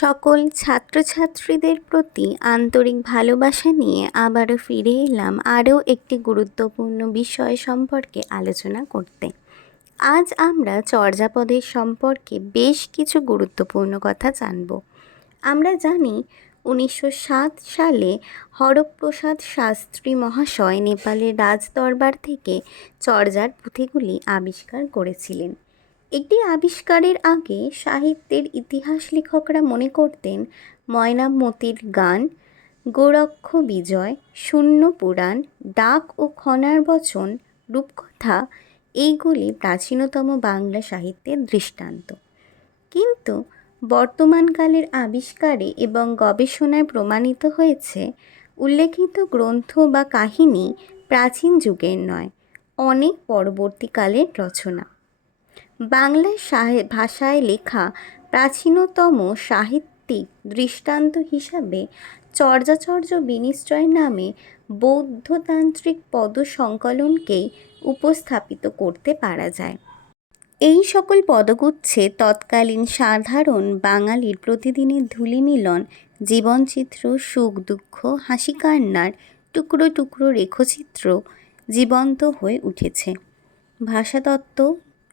সকল ছাত্রছাত্রীদের প্রতি আন্তরিক ভালোবাসা নিয়ে আবারও ফিরে এলাম আরও একটি গুরুত্বপূর্ণ বিষয় সম্পর্কে আলোচনা করতে। আজ আমরা চর্যাপদের সম্পর্কে বেশ কিছু গুরুত্বপূর্ণ কথা জানব। আমরা জানি 1907 সালে হরপ্রসাদ শাস্ত্রী মহাশয় নেপালের রাজদরবার থেকে চর্যার পুঁথিগুলি আবিষ্কার করেছিলেন। এটি আবিষ্কারের আগে সাহিত্যের ইতিহাস লেখকরা মনে করতেন ময়নামতির গান, গোরক্ষ বিজয়, শূন্য পুরাণ, ডাক ও খনার বচন, রূপকথা এইগুলি প্রাচীনতম বাংলা সাহিত্যের দৃষ্টান্ত। কিন্তু বর্তমানকালের আবিষ্কারে এবং গবেষণায় প্রমাণিত হয়েছে উল্লেখিত গ্রন্থ বা কাহিনী প্রাচীন যুগের নয়, অনেক পরবর্তীকালের রচনা। বাংলা ভাষায় লেখা প্রাচীনতম সাহিত্যিক দৃষ্টান্ত হিসাবে চর্যাচর্য বিনিশ্চয় নামে বৌদ্ধতান্ত্রিক পদ সংকলনকেই উপস্থাপিত করতে পারা যায়। এই সকল পদগুচ্ছে তৎকালীন সাধারণ বাঙালির প্রতিদিনের ধূলিমিলন, জীবনচিত্র, সুখ দুঃখ, হাসি কান্নার টুকরো টুকরো রেখচিত্র জীবন্ত হয়ে উঠেছে। ভাষাতত্ত্ব,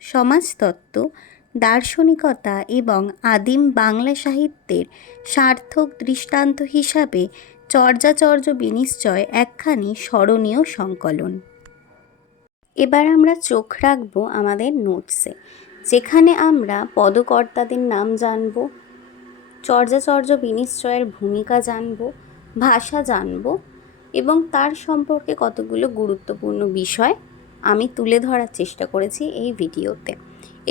সমাজতত্ত্ব, দার্শনিকতা এবং আদিম বাংলা সাহিত্যের সার্থক দৃষ্টান্ত হিসাবে চর্যাচর্য বিনিশ্চয় একখানি স্মরণীয় সংকলন। এবার আমরা চোখ রাখব আমাদের নোটসে, যেখানে আমরা পদকর্তাদের নাম জানব, চর্যাচর্য বিনিশ্চয়ের ভূমিকা জানব, ভাষা জানব এবং তার সম্পর্কে কতগুলো গুরুত্বপূর্ণ বিষয় আমি তুলে ধরার চেষ্টা করেছি এই ভিডিওতে।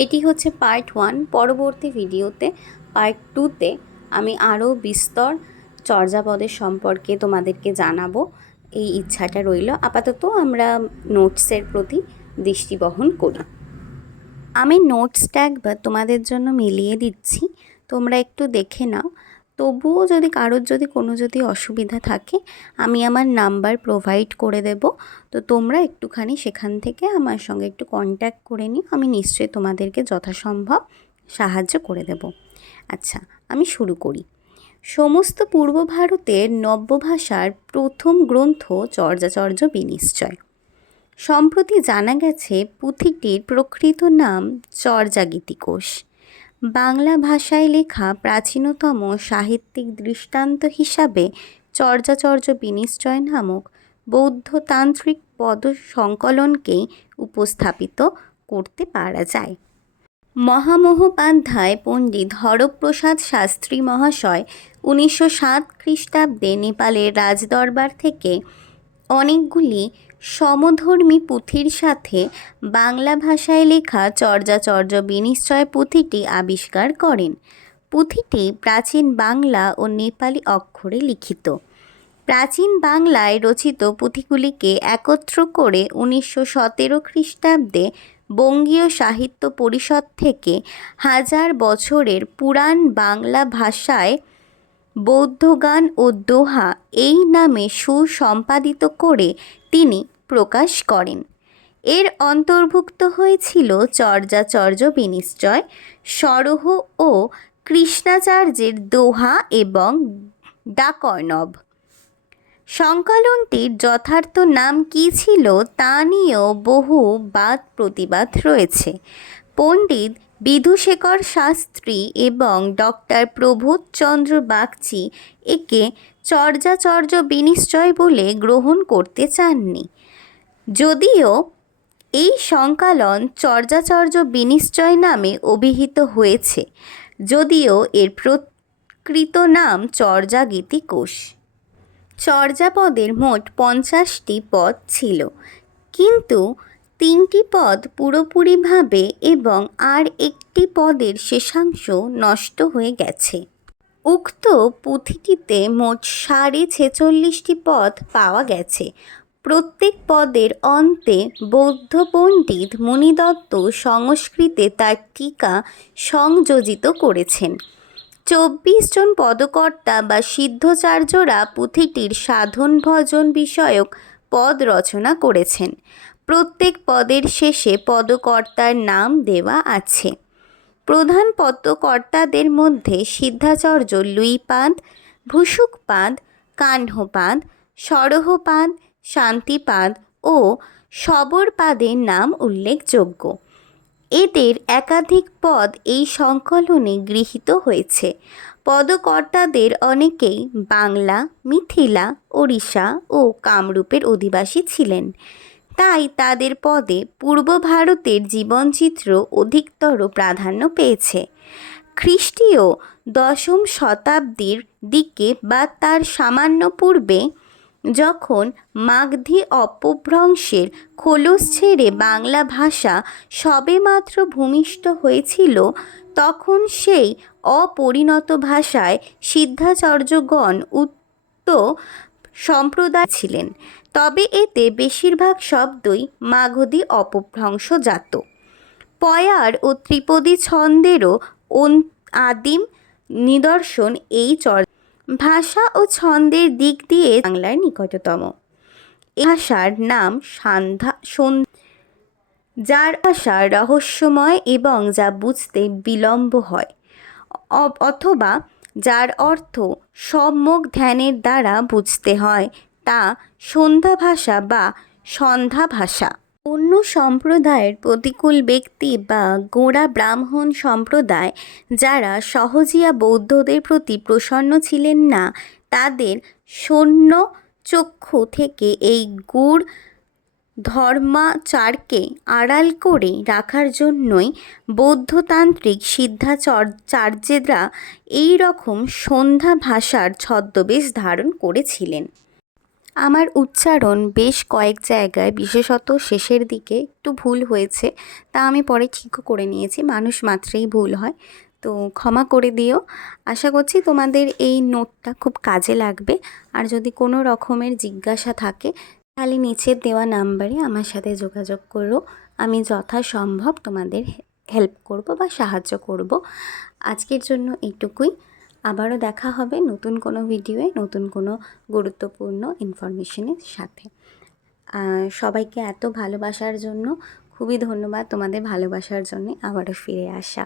এটি হচ্ছে পার্ট 1। পরবর্তী ভিডিওতে পার্ট 2তে আমি আরও বিস্তর চর্যাপদের সম্পর্কে তোমাদেরকে জানাবো, এই ইচ্ছাটা রইল। আপাতত আমরা নোটসের প্রতি দৃষ্টি বহন করি। আমি নোটসটা একবার তোমাদের জন্য মিলিয়ে দিচ্ছি, তোমরা একটু দেখে নাও। তবুও কারোর কোনো অসুবিধা থাকে আমি আমার নাম্বার প্রোভাইড করে দেব, তো তোমরা একটুখানি সেখান থেকে আমার সঙ্গে একটু কন্ট্যাক্ট করে নিও, আমি নিশ্চয়ই তোমাদেরকে যথাসম্ভব সাহায্য করে দেব। আচ্ছা, আমি শুরু করি। সমস্ত পূর্ব ভারতের নব্য ভাষার প্রথম গ্রন্থ চর্যাচর্য বিনিশ্চয়। সম্প্রতি জানা গেছে পুঁথিটির প্রকৃত নাম চর্যাগীতিকোষ। বাংলা ভাষায় লেখা প্রাচীনতম সাহিত্যিক দৃষ্টান্ত হিসাবে চর্যাচর্য বিনিশ্চয় নামক বৌদ্ধতান্ত্রিক পদ সংকলনকেই উপস্থাপিত করতে পারা যায়। মহামহোপাধ্যায় পণ্ডিত হরপ্রসাদ শাস্ত্রী মহাশয় 1907 খ্রিস্টাব্দে নেপালের রাজদরবার থেকে অনেকগুলি সমধর্মী পুঁথির সাথে বাংলা ভাষায় লেখা চর্যাচর্য বিনিশ্চয় পুঁথিটি আবিষ্কার করেন। পুঁথিটি প্রাচীন বাংলা ও নেপালি অক্ষরে লিখিত। প্রাচীন বাংলায় রচিত পুঁথিগুলিকে একত্র করে 1917 খ্রিস্টাব্দে বঙ্গীয় সাহিত্য পরিষদ থেকে 1000 বছরের পুরাণ বাংলা ভাষায় বৌদ্ধগান ও দোহা এই নামে সুসম্পাদিত করে তিনি প্রকাশ করেন। এর অন্তর্ভুক্ত হয়েছিল চর্যাচর্য বিনিশ্চয়, সরহ ও কৃষ্ণাচার্যের দোহা এবং ডাকর্ণব। সংকলনটির যথার্থ নাম কী ছিল তা নিয়েও বহু বাদ প্রতিবাদ রয়েছে। পণ্ডিত বিধুশেখর শাস্ত্রী এবং ডক্টর প্রবোধচন্দ্র বাগচি একে চর্যাচর্য বিনিশ্চয় বলে গ্রহণ করতে চাননি, যদিও এই সংকলন চর্যাচর্য বিনিশ্চয় নামে অভিহিত হয়েছে, যদিও এর প্রকৃত নাম চর্যাগীতিকোষ। চর্যাপদের মোট 50টি পদ ছিল, কিন্তু 3টি পদ পুরোপুরিভাবে এবং আর একটি পদের শেষাংশ নষ্ট হয়ে গেছে। উক্ত পুঁথিটিতে মোট 46.5টি পদ পাওয়া গেছে। প্রত্যেক পদের অন্তে বৌদ্ধ পণ্ডিত মুনিদত্ত সংস্কৃতে তার টিকা সংযোজিত করেছেন। 24 জন পদকর্তা বা সিদ্ধাচার্যরা পুঁথিটির সাধন ভজন বিষয়ক পদ রচনা করেছেন। প্রত্যেক পদের শেষে পদকর্তার নাম দেওয়া আছে। প্রধান পদ্মকর্তাদের মধ্যে সিদ্ধাচার্য লুইপাদ, ভূসুকপাদ, কাহ্নপাদ, সরহপাদ, শান্তিপাদ ও শবরপাদের নাম উল্লেখযোগ্য। এদের একাধিক পদ এই সংকলনে গৃহীত হয়েছে। পদকর্তাদের অনেকেই বাংলা, মিথিলা, ওড়িশা ও কামরূপের অধিবাসী ছিলেন। তাই তাদের পদে পূর্ব ভারতের জীবনচিত্র অধিকতর প্রাধান্য পেয়েছে। খ্রিস্টীয় দশম শতাব্দীর দিকে বা তার সামান্য পূর্বে যখন মাগধী অপভ্রংশের খোলস ছেড়ে বাংলা ভাষা সবেমাত্র ভূমিষ্ঠ হয়েছিল, তখন সেই অপরিণত ভাষায় সিদ্ধাচার্যগণ উক্ত সম্প্রদায় ছিলেন। তবে এতে বেশিরভাগ শব্দই মাগধী অপভ্রংশজাত। পয়ার ও ত্রিপদী ছন্দেরও আদিম নিদর্শন এই ভাষা ও ছন্দের দিক দিয়ে বাংলার নিকটতম। এই ভাষার নাম যার ভাষা রহস্যময় এবং যা বুঝতে বিলম্ব হয়, অথবা যার অর্থ সম্যক ধ্যানের দ্বারা বুঝতে হয়, তা সন্ধ্যা ভাষা বা সন্ধ্যা ভাষা। অন্য সম্প্রদায়ের প্রতিকূল ব্যক্তি বা গোঁড়া ব্রাহ্মণ সম্প্রদায় যারা সহজিয়া বৌদ্ধদের প্রতি প্রসন্ন ছিলেন না, তাদের শূন্য চক্ষু থেকে এই গূঢ় ধর্মাচারকে আড়াল করে রাখার জন্যই বৌদ্ধতান্ত্রিক সিদ্ধাচার্যেরা এই রকম সন্ধ্যা ভাষার ছদ্মবেশ ধারণ করেছিলেন। আমার উচ্চারণ বেশ কয়েক জায়গায়, বিশেষত শেষের দিকে একটু ভুল হয়েছে, তা আমি পরে ঠিকও করে নিয়েছি। মানুষ মাত্রেই ভুল হয়, তো ক্ষমা করে দিও। আশা করছি তোমাদের এই নোটটা খুব কাজে লাগবে। আর যদি কোনো রকমের জিজ্ঞাসা থাকে তাহলে নিচের দেওয়া নাম্বারে আমার সাথে যোগাযোগ করো। আমি যথাসম্ভব তোমাদের হেল্প করব বা সাহায্য করব। আজকের জন্য এইটুকুই। আবারও দেখা হবে নতুন কোনো ভিডিওয়ে, নতুন কোনো গুরুত্বপূর্ণ ইনফরমেশনের সাথে। সবাইকে এত ভালোবাসার জন্য খুবই ধন্যবাদ। তোমাদের ভালোবাসার জন্য আবারও ফিরে আসা।